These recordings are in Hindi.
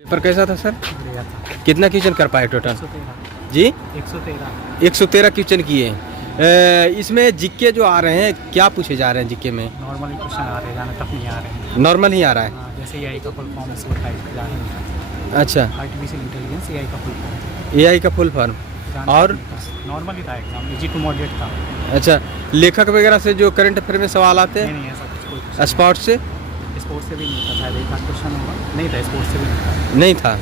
पेपर कैसा था सर? बढ़िया था। कितना क्वेश्चन कर पाए टोटल? 113 जी 113 113 क्वेश्चन किए। इसमें जीके जो आ रहे हैं क्या पूछे जा रहे हैं जीके में? नॉर्मल क्वेश्चन आ रहे हैं, ज़्यादा टफ नहीं आ रहे हैं। नॉर्मल ही आ रहा है। हाँ, जैसे एआई का फुल फॉर्म इसको टाइप जाने नहीं था। अच्छा, आर्टिफिशियल इंटेलिजेंस एआई का फुल फॉर्म एआई का फुल फॉर्म। और नॉर्मल ही था एग्जाम, इजी टू मॉडरेट था। अच्छा, लेखक वगैरह से जो करंट अफेयर में सवाल आते नहीं हैं नहीं, ऐसा कुछ कोई स्पॉट से स्पोर्ट्स से भी नहीं था, शायद एक आध क्वेश्चन होगा, नहीं था स्पोर्ट्स से भी नहीं था। नहीं था।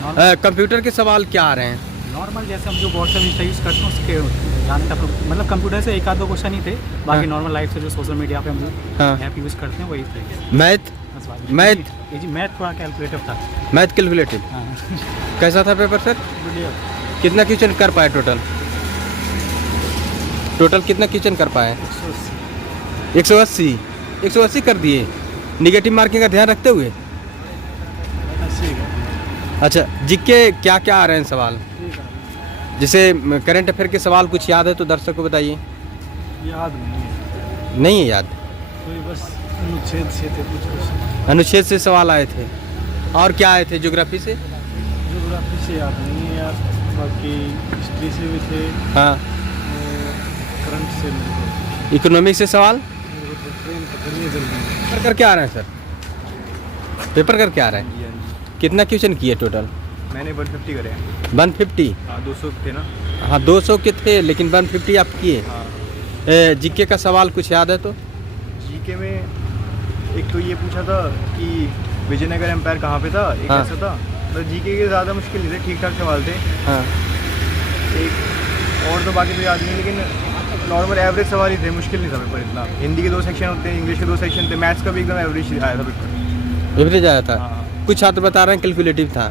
नॉर्मल कंप्यूटर के सवाल क्या आ रहे हैं? नॉर्मल जैसे हम जो व्हाट्सएप इंस्टा यूज़ करते हैं उसके जाने का मतलब कंप्यूटर से एक आध दो क्वेश्चन ही थे, बाकी हाँ। नॉर्मल लाइफ से जो सोशल मीडिया पे हम हाँ। ऐप यूज़ करते हैं वही थे। मैथ बस बात। मैथ? ये जी मैथ थोड़ा कैलकुलेटिव था। मैथ कैलकुलेटिव हाँ कैसा था पेपर सर? बढ़िया। कितना क्वेश्चन कर पाए टोटल? टोटल कितना क्वेश्चन कर पाए? 180 180 कर दिए। निगेटिव मार्किंग का ध्यान रखते हुए। अच्छा, जीके क्या क्या आ रहे हैं सवाल? जैसे करंट अफेयर के सवाल कुछ याद है तो दर्शक को बताइए। याद नहीं है, नहीं है याद? कोई बस अनुच्छेद से थे कुछ क्वेश्चन, अनुच्छेद से सवाल आए थे। और क्या आए थे? ज्योग्राफी से? ज्योग्राफी से याद नहीं है यार, बाकी हिस्ट्री से भी थे, हाँ। करंट से नहीं। इकोनॉमिक से सवाल? ट्रेन पकड़िए जल्दी। पेपर कर क्या आ रहे हैं सर? पेपर कर क्या आ रहा है? कितना क्वेश्चन किए टोटल? मैंने 150 करे हैं। 150? हाँ 200 थे ना। हाँ 200 के थे लेकिन 150 आप किए। हाँ जीके का सवाल कुछ याद है तो? जीके में एक तो ये पूछा था कि विजयनगर एम्पायर कहाँ पे था, एक हाँ। ऐसा था। तो जीके के ज़्यादा मुश्किल नहीं थे, ठीक ठाक सवाल थे। हाँ। एक और तो बाकी तो याद नहीं, लेकिन नॉर्मल एवरेज सवाल ही थे, मुश्किल नहीं था पेपर इतना। हिंदी के 2 सेक्शन होते हैं, इंग्लिश के 2 सेक्शन थे, मैथ्स का भी एकदम एवरेज आया था पेपर। एवरेज आया था। हाँ। कुछ छात्र बता रहे हैं कैलकुलेटिव था।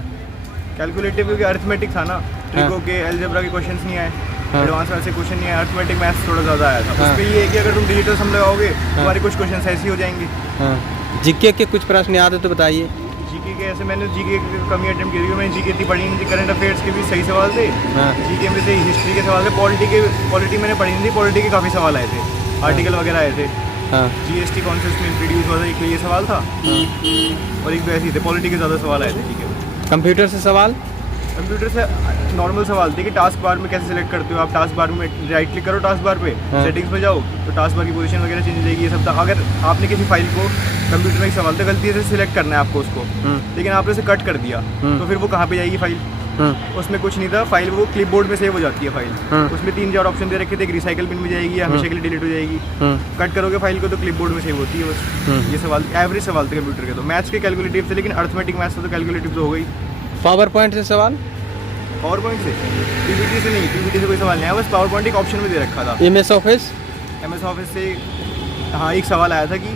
कैलकुलेटिव क्योंकि अर्थमेटिक था ना, ट्रिको के अलजेब्रा के क्वेश्चंस नहीं आए, हाँ। एडवांस वैसे क्वेश्चन नहीं आए, अर्थमेटिक मैथ्स थोड़ा ज़्यादा आया था। हाँ। उस पर ये है कि अगर तुम डिजिटल सम लगाओगे तुम्हारे कुछ क्वेश्चन ऐसे ही हो जाएंगे। हाँ। जीके के कुछ प्रश्न याद है तो बताइए। जीके के ऐसे मैंने जीके के कमी अटेम्प्ट की, मैंने जीके इतनी पढ़ी नहीं थी। करंट अफेयर्स के भी सही सवाल थे, हाँ। जीके में से हिस्ट्री के सवाल थे, पॉलिटी मैंने पढ़ी नहीं थी, पॉलिटी के काफ़ी सवाल आए थे, आर्टिकल वगैरह आए थे। हाँ। जीएसटी कॉन्सेप्ट में इंट्रोड्यूस हुआ था, एक तो ये सवाल था और एक तो ऐसे ही थे, पॉलिटी के ज़्यादा सवाल आए थे। ठीक है, कंप्यूटर से सवाल? कंप्यूटर से नॉर्मल सवाल थे कि टास्क बार में कैसे सिलेक्ट करते हो आप। टास्क बार में राइट क्लिक करो, टास्क बार पे हाँ। सेटिंग्स में जाओ तो टास्क बार की पोजीशन वगैरह चेंज हो जाएगी, ये सब था। अगर आपने किसी फाइल को कंप्यूटर में एक सवाल था, गलती से सिलेक्ट करना है आपको उसको, लेकिन आपने उसे कट कर दिया तो फिर वो कहाँ पे जाएगी फाइल? उसमें कुछ नहीं था, फाइल वो क्लिपबोर्ड में सेव हो जाती है फाइल। उसमें 3-4 ऑप्शन दे रखे थे, एक रिसाइकल बिन में जाएगी या हमेशा के लिए डिलीट हो जाएगी। कट करोगे फाइल को तो क्लिपबोर्ड में सेव होती है बस। ये सवाल एवरेज सवाल थे कंप्यूटर के। तो मैथ्स के कैलकुलेटिव थे, लेकिन अर्थमेटिक मैथ्स तो कैलकुलेटिव तो हो गई। पावर पॉइंट से सवाल? पावर पॉइंट से? पीपीटी से नहीं, पीपीटी से कोई सवाल नहीं आया, बस पावर पॉइंट एक ऑप्शन में दे रखा था। MS office? MS ऑफिस से हाँ एक सवाल आया था कि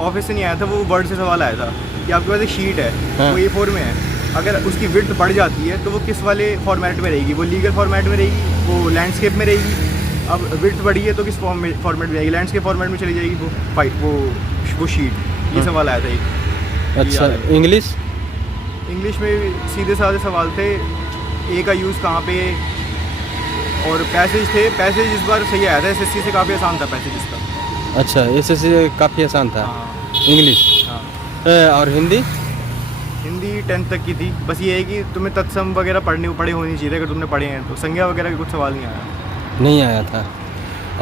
ऑफिस से नहीं आया था, वो वर्ड से सवाल आया था कि आपके पास एक शीट है, हाँ। वो A4 में है, अगर उसकी विड्थ बढ़ जाती है तो वो किस वाले फॉर्मेट में रहेगी? वो लीगल फॉर्मेट में रहेगी, वो लैंडस्केप में रहेगी। अब विड्थ बढ़ी है तो किस फॉर्मेट में जाएगी? लैंडस्केप फॉर्मेट में चली जाएगी वो शीट। ये सवाल आया था एक। अच्छा, इंग्लिश? इंग्लिश में सीधे साधे सवाल थे, ए का यूज़ कहाँ पे, और पैसेज थे। पैसेज इस बार सही आया था, SSC से काफ़ी आसान था पैसेज इसका। अच्छा, SSC काफ़ी आसान था। हाँ इंग्लिश? हाँ। और हिंदी? हिंदी 10th तक की थी। बस ये है कि तुम्हें तत्सम वगैरह पढ़े होनी चाहिए, अगर तुमने पढ़े हैं तो। संज्ञा वगैरह के कुछ सवाल नहीं आया। नहीं आया था।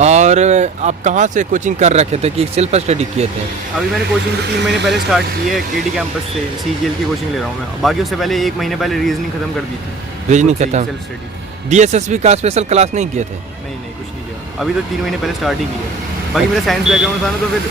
और आप कहाँ से कोचिंग कर रखे थे कि सेल्फ स्टडी किए थे? अभी मैंने कोचिंग तो 3 महीने पहले स्टार्ट की है, KD कैंपस से CGL की कोचिंग ले रहा हूँ मैं। बाकी उससे पहले 1 महीने पहले रीजनिंग खत्म कर दी थी। रीजनिंग खुद से ही खत्म? Self study. DSSB का स्पेशल क्लास नहीं किए थे? नहीं कुछ नहीं किया, अभी तो 3 महीने पहले स्टार्ट ही की है। बाकी मेरा साइंस बैकग्राउंड था ना, तो फिर